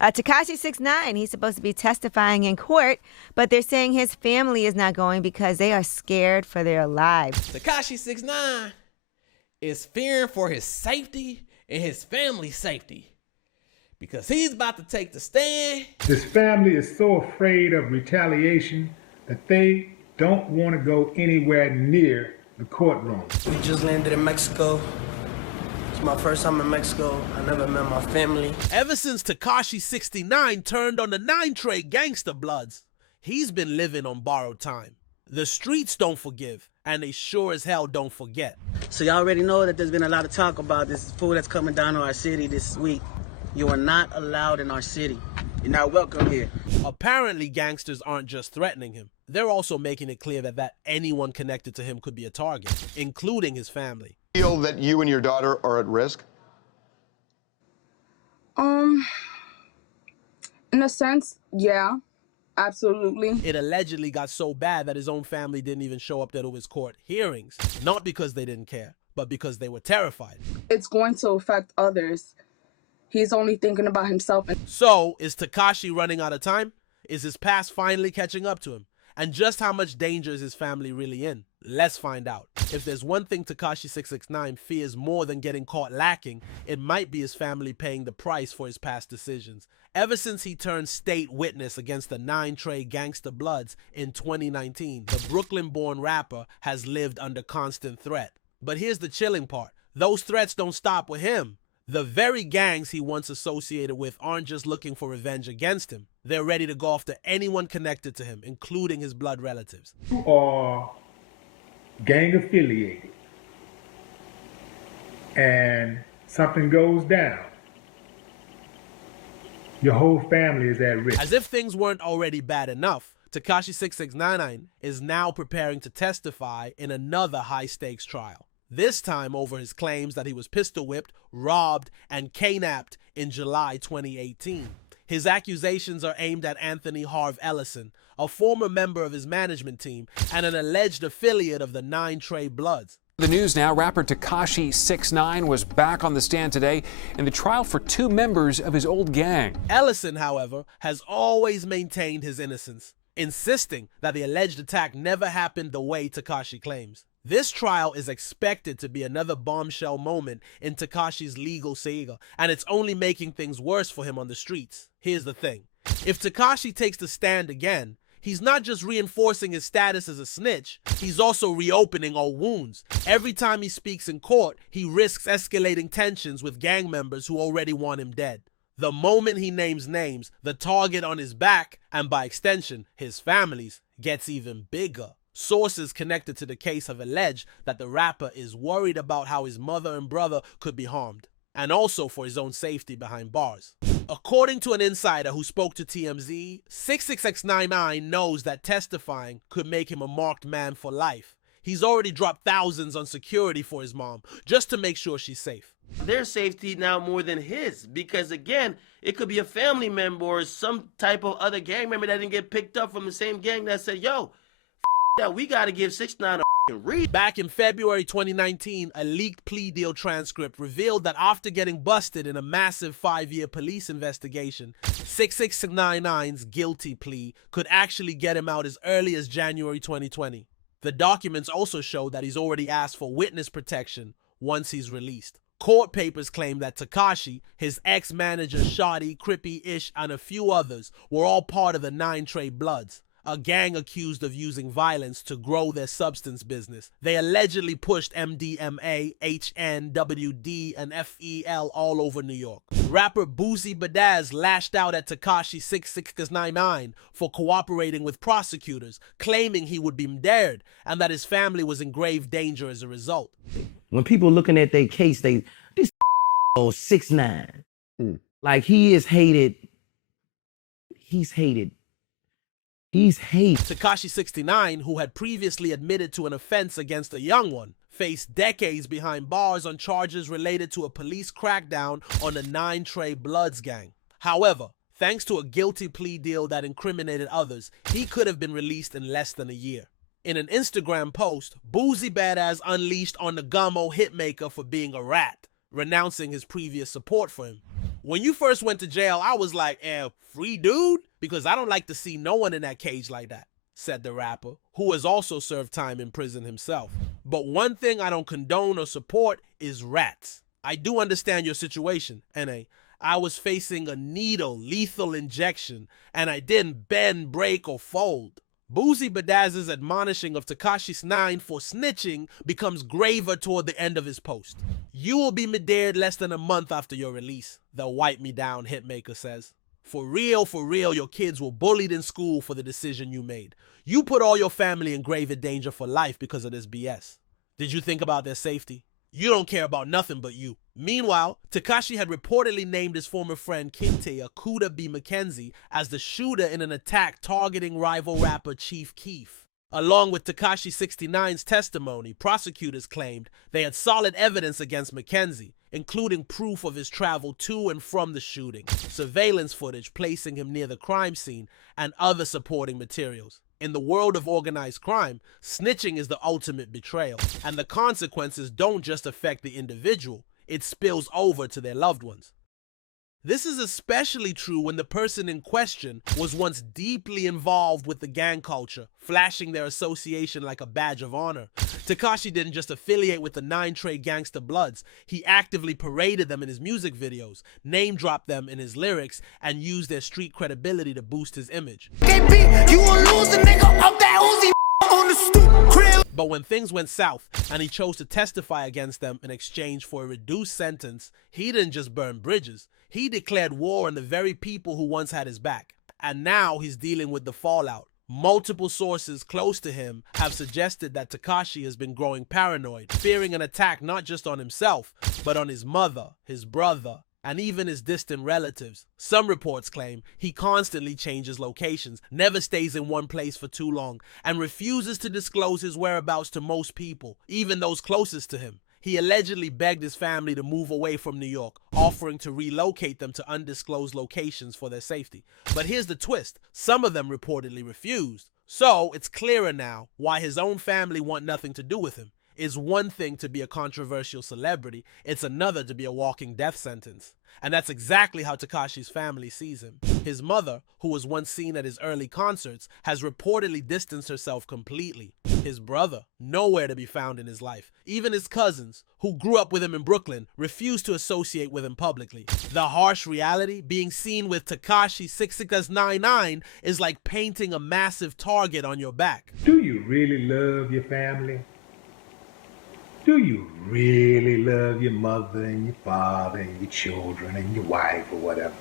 Tekashi 6ix9ine, he's supposed to be testifying in court, but they're saying his family is not going because they are scared for their lives. Tekashi 6ix9ine is fearing for his safety and his family's safety because he's about to take the stand. His family is so afraid of retaliation that they don't want to go anywhere near the courtroom. We just landed in Mexico. It's my first time in Mexico. I never met my family. Ever since Tekashi 6ix9ine turned on the 9 Trey gangster bloods, he's been living on borrowed time. The streets don't forgive, and they sure as hell don't forget. So y'all already know that there's been a lot of talk about this food that's coming down to our city this week. You are not allowed in our city. You're not welcome here. Apparently, gangsters aren't just threatening him. They're also making it clear that anyone connected to him could be a target, including his family. Feel that you and your daughter are at risk? In a sense, yeah. Absolutely. It allegedly got so bad that his own family didn't even show up to his court hearings, not because they didn't care, but because they were terrified. It's going to affect others. He's only thinking about himself. So, is Tekashi running out of time? Is his past finally catching up to him? And just how much danger is his family really in? Let's find out. If there's one thing Tekashi 6ix9ine fears more than getting caught lacking, it might be his family paying the price for his past decisions. Ever since he turned state witness against the 9 Trey gangster bloods in 2019, the Brooklyn-born rapper has lived under constant threat. But here's the chilling part. Those threats don't stop with him. The very gangs he once associated with aren't just looking for revenge against him. They're ready to go after anyone connected to him, including his blood relatives. You are gang affiliated and something goes down, your whole family is at risk. As if things weren't already bad enough, Tekashi 6ix9ine is now preparing to testify in another high-stakes trial. This time over his claims that he was pistol whipped, robbed, and kidnapped in July 2018. His accusations are aimed at Anthony Harv Ellison, a former member of his management team and an alleged affiliate of the 9 Trey Bloods. The news now, rapper Tekashi 6ix9ine was back on the stand today in the trial for 2 members of his old gang. Ellison, however, has always maintained his innocence, insisting that the alleged attack never happened the way Tekashi claims. This trial is expected to be another bombshell moment in Tekashi's legal saga, and it's only making things worse for him on the streets. Here's the thing. If Tekashi takes the stand again, he's not just reinforcing his status as a snitch, he's also reopening old wounds. Every time he speaks in court, he risks escalating tensions with gang members who already want him dead. The moment he names names, the target on his back, and by extension, his family's, gets even bigger. Sources connected to the case have alleged that the rapper is worried about how his mother and brother could be harmed, and also for his own safety behind bars. According to an insider who spoke to TMZ, 6ix9ine knows that testifying could make him a marked man for life. He's already dropped thousands on security for his mom, just to make sure she's safe. Their safety now more than his, because again, it could be a family member or some type of other gang member that didn't get picked up from the same gang that said, yo, that we got to give 6ix9ine a read. Back in February 2019, a leaked plea deal transcript revealed that after getting busted in a massive 5-year police investigation, 6ix9ine's guilty plea could actually get him out as early as January 2020. The documents also show that he's already asked for witness protection once he's released. Court papers claim that Tekashi, his ex-manager Shotty, Crippy, Ish, and a few others were all part of the 9 Trey Bloods, a gang accused of using violence to grow their substance business. They allegedly pushed MDMA, HN, WD, and FEL all over New York. Rapper Boosie lashed out at Tekashi 6ix9ine for cooperating with prosecutors, claiming he would be murdered and that his family was in grave danger as a result. When people looking at their case, this 6ix9ine, like he is hated. He's hated. He's hated. Tekashi 6ix9ine, who had previously admitted to an offense against a young one, faced decades behind bars on charges related to a police crackdown on the 9 Trey Bloods gang. However, thanks to a guilty plea deal that incriminated others, he could have been released in less than a year. In an Instagram post, Boosie unleashed on the Gummo hitmaker for being a rat, renouncing his previous support for him. When you first went to jail, I was like, free dude? Because I don't like to see no one in that cage like that, said the rapper, who has also served time in prison himself. But one thing I don't condone or support is rats. I do understand your situation, N.A. I was facing a lethal injection, and I didn't bend, break, or fold. Boosie Badazz's admonishing of Tekashi 9 for snitching becomes graver toward the end of his post. You will be midared less than a month after your release, the wipe me down hitmaker says. For real, your kids were bullied in school for the decision you made. You put all your family in grave danger for life because of this BS. Did you think about their safety? You don't care about nothing but you. Meanwhile, Tekashi had reportedly named his former friend Kinte Akuda B. McKenzie as the shooter in an attack targeting rival rapper Chief Keef. Along with Tekashi 69's testimony, prosecutors claimed they had solid evidence against McKenzie, including proof of his travel to and from the shooting, surveillance footage placing him near the crime scene, and other supporting materials. In the world of organized crime, snitching is the ultimate betrayal, and the consequences don't just affect the individual, it spills over to their loved ones. This is especially true when the person in question was once deeply involved with the gang culture, flashing their association like a badge of honor. Tekashi didn't just affiliate with the 9 Trey Gangsta Bloods, he actively paraded them in his music videos, name-dropped them in his lyrics, and used their street credibility to boost his image. But when things went south and he chose to testify against them in exchange for a reduced sentence, he didn't just burn bridges. He declared war on the very people who once had his back. And now he's dealing with the fallout. Multiple sources close to him have suggested that Tekashi has been growing paranoid, fearing an attack not just on himself, but on his mother, his brother, and even his distant relatives. Some reports claim he constantly changes locations, never stays in one place for too long, and refuses to disclose his whereabouts to most people, even those closest to him. He allegedly begged his family to move away from New York, offering to relocate them to undisclosed locations for their safety. But here's the twist. Some of them reportedly refused. So it's clearer now why his own family want nothing to do with him. It's one thing to be a controversial celebrity, it's another to be a walking death sentence. And that's exactly how Tekashi's family sees him. His mother, who was once seen at his early concerts, has reportedly distanced herself completely. His brother, nowhere to be found in his life. Even his cousins, who grew up with him in Brooklyn, refuse to associate with him publicly. The harsh reality, being seen with Tekashi 6699 is like painting a massive target on your back. Do you really love your family? Do you really love your mother and your father and your children and your wife or whatever?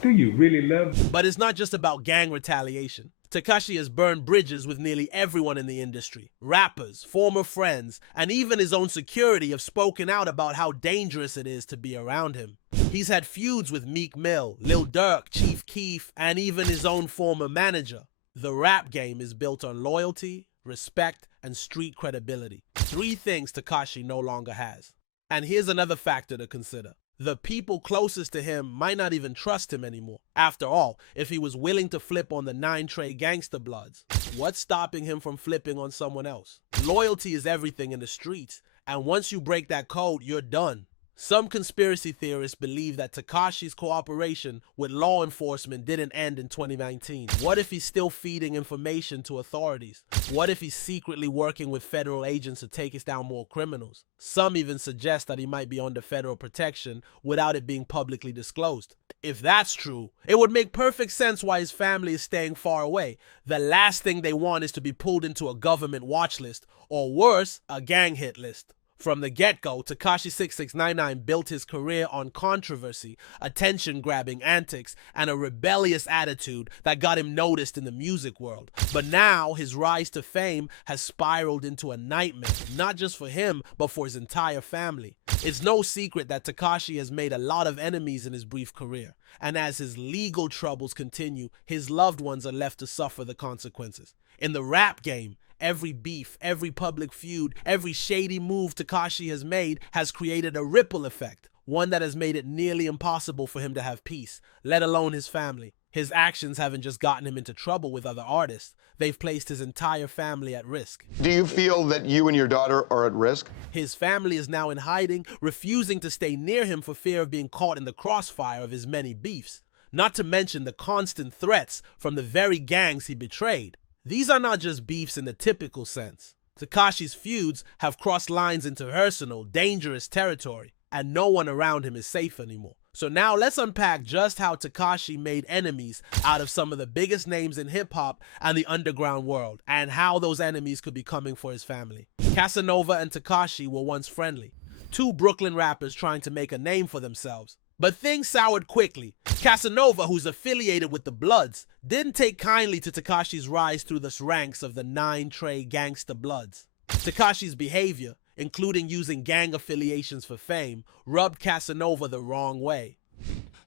Do you really love them? But it's not just about gang retaliation. Tekashi has burned bridges with nearly everyone in the industry. Rappers, former friends, and even his own security have spoken out about how dangerous it is to be around him. He's had feuds with Meek Mill, Lil Durk, Chief Keef, and even his own former manager. The rap game is built on loyalty, respect, and street credibility. 3 things Tekashi no longer has. And here's another factor to consider. The people closest to him might not even trust him anymore. After all, if he was willing to flip on the 9 Trey Gangsta Bloods, what's stopping him from flipping on someone else? Loyalty is everything in the streets, and once you break that code, you're done. Some conspiracy theorists believe that Tekashi's cooperation with law enforcement didn't end in 2019. What if he's still feeding information to authorities? What if he's secretly working with federal agents to take us down more criminals? Some even suggest that he might be under federal protection without it being publicly disclosed. If that's true, it would make perfect sense why his family is staying far away. The last thing they want is to be pulled into a government watch list, or worse, a gang hit list. From the get-go, Tekashi 6699 built his career on controversy, attention-grabbing antics, and a rebellious attitude that got him noticed in the music world. But now, his rise to fame has spiraled into a nightmare, not just for him, but for his entire family. It's no secret that Tekashi has made a lot of enemies in his brief career, and as his legal troubles continue, his loved ones are left to suffer the consequences. In the rap game, every beef, every public feud, every shady move Tekashi has made has created a ripple effect, one that has made it nearly impossible for him to have peace, let alone his family. His actions haven't just gotten him into trouble with other artists, they've placed his entire family at risk. Do you feel that you and your daughter are at risk? His family is now in hiding, refusing to stay near him for fear of being caught in the crossfire of his many beefs. Not to mention the constant threats from the very gangs he betrayed. These are not just beefs in the typical sense. Tekashi's feuds have crossed lines into personal, dangerous territory, and no one around him is safe anymore. So now let's unpack just how Tekashi made enemies out of some of the biggest names in hip-hop and the underground world, and how those enemies could be coming for his family. Kasanova and Tekashi were once friendly, two Brooklyn rappers trying to make a name for themselves. But things soured quickly. Kasanova, who's affiliated with the Bloods, didn't take kindly to Tekashi's rise through the ranks of the 9 Trey Gangsta Bloods. Tekashi's behavior, including using gang affiliations for fame, rubbed Kasanova the wrong way.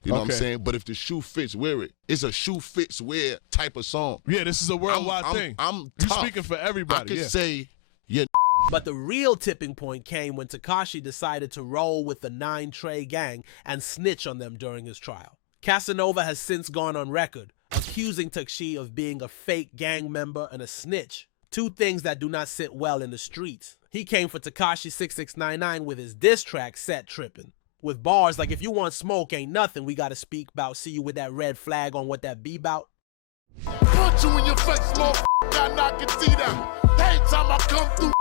You know what I'm saying? But if the shoe fits, wear it. It's a shoe fits, wear type of song. Yeah, this is a worldwide thing. You speaking for everybody. I could say, yeah. But the real tipping point came when Tekashi decided to roll with the 9 Trey gang and snitch on them during his trial. Kasanova has since gone on record, accusing Tekashi of being a fake gang member and a snitch, two things that do not sit well in the streets. He came for Tekashi 6699 with his diss track Set Trippin', with bars like, if you want smoke ain't nothing we gotta speak about, see you with that red flag on what that be bout. Punch you in your face, motherfucker, I can see that. Every time I come through.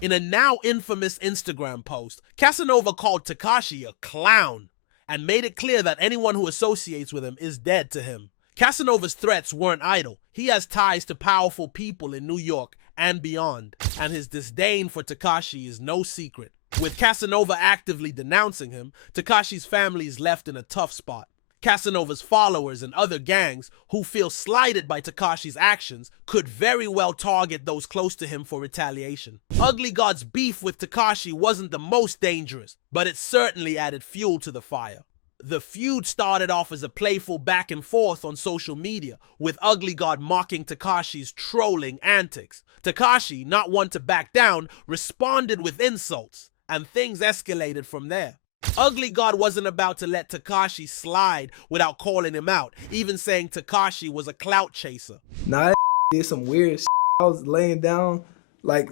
In a now infamous Instagram post, Kasanova called Tekashi a clown and made it clear that anyone who associates with him is dead to him. Kasanova's threats weren't idle. He has ties to powerful people in New York and beyond, and his disdain for Tekashi is no secret. With Kasanova actively denouncing him, Tekashi's family is left in a tough spot. Kasanova's followers and other gangs who feel slighted by Tekashi's actions could very well target those close to him for retaliation. Ugly God's beef with Tekashi wasn't the most dangerous, but it certainly added fuel to the fire. The feud started off as a playful back and forth on social media, with Ugly God mocking Tekashi's trolling antics. Tekashi, not one to back down, responded with insults, and things escalated from there. Ugly God wasn't about to let Tekashi slide without calling him out, even saying Tekashi was a clout chaser. Nah, that did some weird shit. I was laying down, like,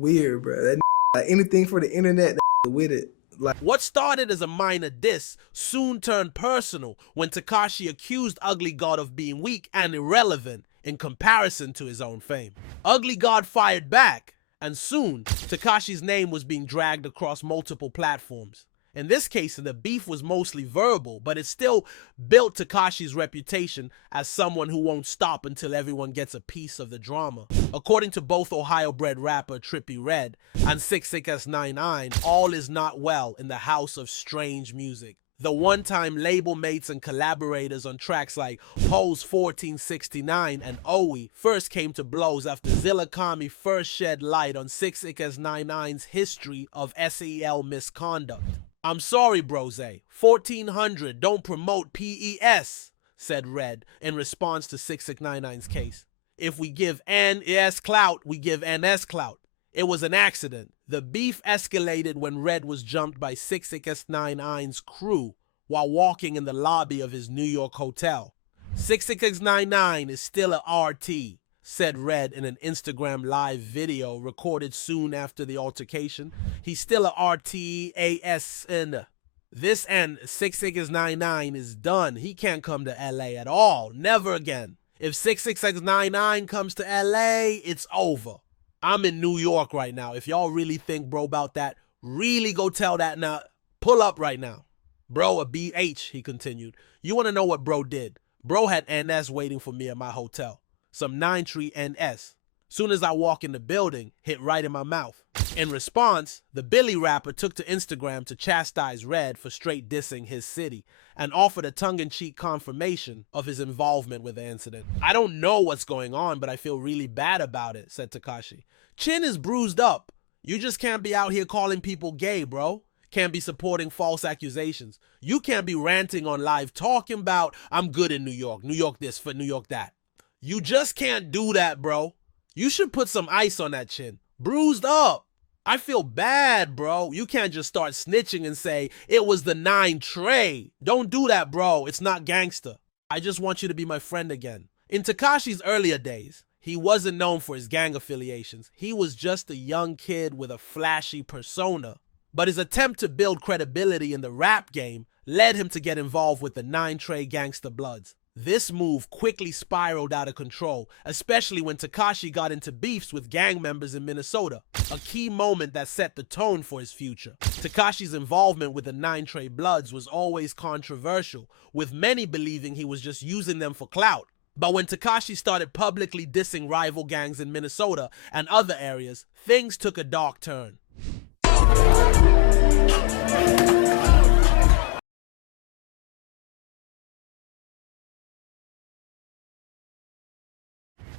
weird, bro. That like anything for the internet, that with it. Like, what started as a minor diss soon turned personal when Tekashi accused Ugly God of being weak and irrelevant in comparison to his own fame. Ugly God fired back, and soon Tekashi's name was being dragged across multiple platforms. In this case, the beef was mostly verbal, but it still built Tekashi's reputation as someone who won't stop until everyone gets a piece of the drama. According to both Ohio-bred rapper Trippie Redd and 6699, all is not well in the house of strange music. The one-time label mates and collaborators on tracks like Pose 1469 and Owie first came to blows after Zilla Kami first shed light on 6699's history of SEL misconduct. "I'm sorry, brose. 1400 don't promote PES," said Red in response to 6699's case. "If we give NS clout, we give NS clout. It was an accident." The beef escalated when Red was jumped by 6699's crew while walking in the lobby of his New York hotel. 6699 is still a RT, said Red in an Instagram live video recorded soon after the altercation. "He's still a RTASN. This and 6699 is done. He can't come to LA at all. Never again. If 6699 comes to LA, it's over. I'm in New York right now. If y'all really think bro about that, really go tell that now. Pull up right now. Bro, a BH," he continued. "You want to know what bro did? Bro had NS waiting for me at my hotel. Some 9-tree NS. Soon as I walk in the building, hit right in my mouth." In response, the Billy rapper took to Instagram to chastise Red for straight dissing his city and offered a tongue-in-cheek confirmation of his involvement with the incident. "I don't know what's going on, but I feel really bad about it," said Tekashi. "Chin is bruised up. You just can't be out here calling people gay, bro. Can't be supporting false accusations. You can't be ranting on live talking about, I'm good in New York this for New York that. You just can't do that, bro. You should put some ice on that chin. Bruised up. I feel bad, bro. You can't just start snitching and say, it was the 9 Trey. Don't do that, bro. It's not gangster. I just want you to be my friend again. In Tekashi's earlier days, he wasn't known for his gang affiliations. He was just a young kid with a flashy persona. But his attempt to build credibility in the rap game led him to get involved with the 9 Trey Gangsta Bloods. This move quickly spiraled out of control, especially when Tekashi got into beefs with gang members in Minnesota, a key moment that set the tone for his future. Tekashi's involvement with the 9 Trey Bloods was always controversial, with many believing he was just using them for clout. But when Tekashi started publicly dissing rival gangs in Minnesota and other areas, things took a dark turn.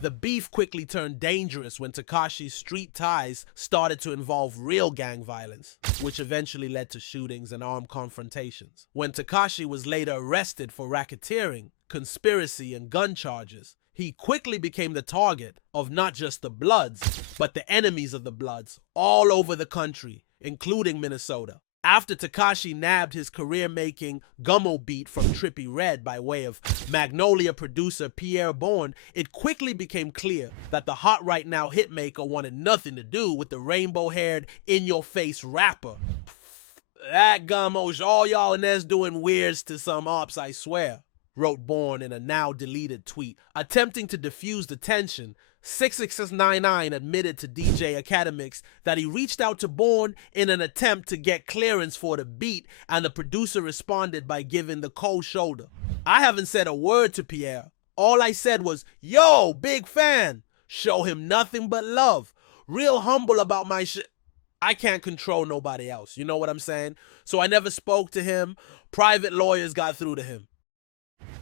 The beef quickly turned dangerous when Tekashi's street ties started to involve real gang violence, which eventually led to shootings and armed confrontations. When Tekashi was later arrested for racketeering, conspiracy, and gun charges, he quickly became the target of not just the Bloods, but the enemies of the Bloods all over the country, including Minnesota. After Tekashi nabbed his career-making Gummo beat from Trippie Redd by way of Magnolia producer Pierre Bourne, it quickly became clear that the hot right now hitmaker wanted nothing to do with the rainbow-haired, in-your-face rapper. That Gummo's all y'all and that's doing weirds to some ops, I swear, wrote Bourne in a now-deleted tweet. Attempting to diffuse the tension, 66699 admitted to DJ Academics that he reached out to Bourne in an attempt to get clearance for the beat, and the producer responded by giving the cold shoulder. I haven't said a word to Pierre. All I said was, yo, big fan. Show him nothing but love. Real humble about my shit. I can't control nobody else, you know what I'm saying? So I never spoke to him. Private lawyers got through to him.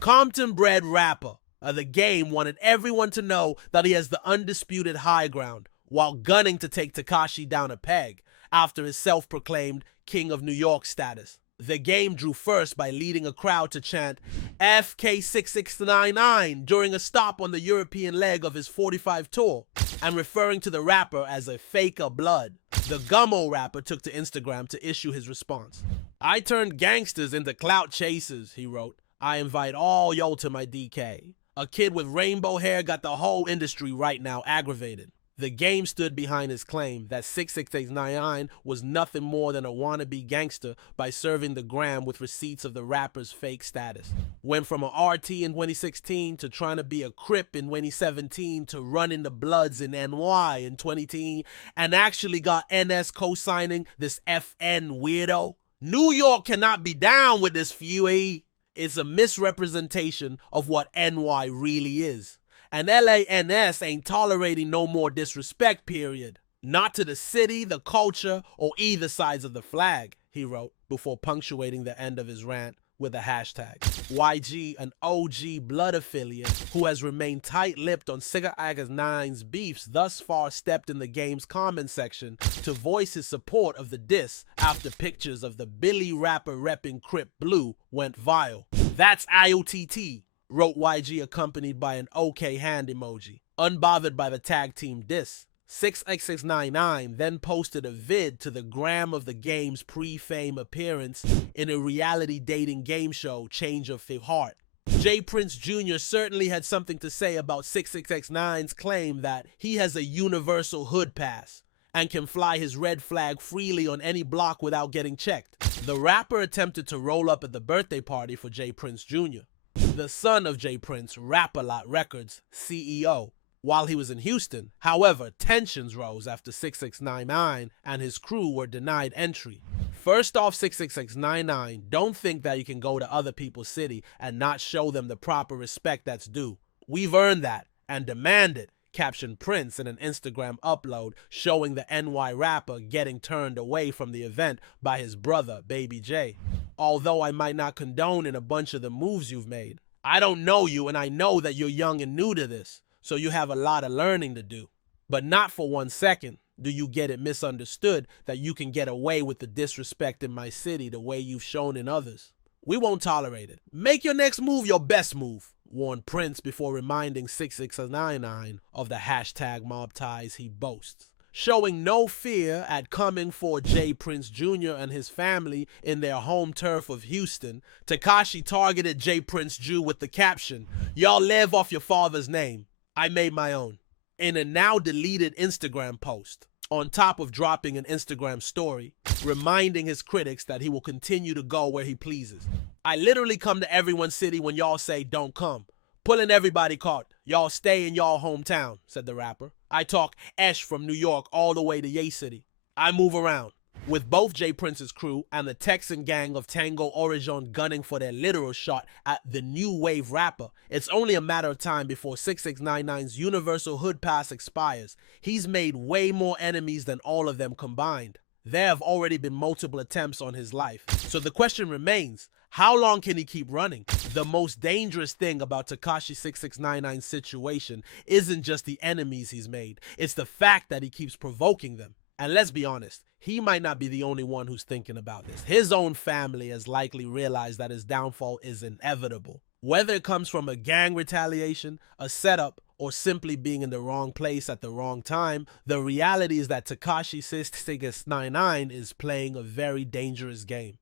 Compton-bred rapper. The game wanted everyone to know that he has the undisputed high ground, while gunning to take Tekashi down a peg after his self-proclaimed King of New York status. The game drew first by leading a crowd to chant FK6699 during a stop on the European leg of his 45 tour, and referring to the rapper as a faker blood. The Gummo rapper took to Instagram to issue his response. I turned gangsters into clout chasers, he wrote. I invite all yo to my DK. A kid with rainbow hair got the whole industry right now aggravated. The game stood behind his claim that 66699 was nothing more than a wannabe gangster by serving the gram with receipts of the rapper's fake status. Went from an RT in 2016 to trying to be a Crip in 2017 to running the Bloods in NY in 2010, and actually got NS co-signing this FN weirdo. New York cannot be down with this Fuey. It's a misrepresentation of what NY really is. And LANS ain't tolerating no more disrespect, period. Not to the city, the culture, or either sides of the flag, he wrote, before punctuating the end of his rant with a hashtag. YG, an OG Blood affiliate who has remained tight-lipped on Saga 9's beefs, thus far stepped in the game's comment section to voice his support of the diss after pictures of the Billy rapper repping Crip Blue went viral. That's IOTT, wrote YG, accompanied by an OK hand emoji. Unbothered by the tag team diss, 66699 then posted a vid to the gram of the game's pre-fame appearance in a reality dating game show, Change of Heart. J. Prince Jr. certainly had something to say about 66699's claim that he has a universal hood pass and can fly his red flag freely on any block without getting checked. The rapper attempted to roll up at the birthday party for J. Prince Jr., the son of J. Prince, Rap-A-Lot Records CEO, while he was in Houston. However, tensions rose after 66699 and his crew were denied entry. First off, 66699, don't think that you can go to other people's city and not show them the proper respect that's due. We've earned that and demand it, captioned Prince in an Instagram upload showing the NY rapper getting turned away from the event by his brother, Baby J. Although I might not condone in a bunch of the moves you've made. I don't know you, and I know that you're young and new to this, so you have a lot of learning to do. But not for 1 second do you get it misunderstood that you can get away with the disrespect in my city the way you've shown in others. We won't tolerate it. Make your next move your best move, warned Prince before reminding 66699 of the hashtag mob ties he boasts. Showing no fear at coming for J. Prince Jr. and his family in their home turf of Houston, Tekashi targeted J. Prince Jr. with the caption, "Y'all live off your father's name. I made my own," in a now deleted Instagram post, on top of dropping an Instagram story, reminding his critics that he will continue to go where he pleases. "I literally come to everyone's city when y'all say don't come. Pulling everybody caught. Y'all stay in y'all hometown," said the rapper. "I talk Esh from New York all the way to Ye City. I move around." With both J. Prince's crew and the Texan gang of Tango Origin gunning for their literal shot at the new wave rapper, it's only a matter of time before 6699's Universal Hood Pass expires. He's made way more enemies than all of them combined. There have already been multiple attempts on his life. So the question remains, how long can he keep running? The most dangerous thing about Tekashi 6699's situation isn't just the enemies he's made, it's the fact that he keeps provoking them. And let's be honest, he might not be the only one who's thinking about this. His own family has likely realized that his downfall is inevitable. Whether it comes from a gang retaliation, a setup, or simply being in the wrong place at the wrong time, the reality is that Tekashi 6699 is playing a very dangerous game.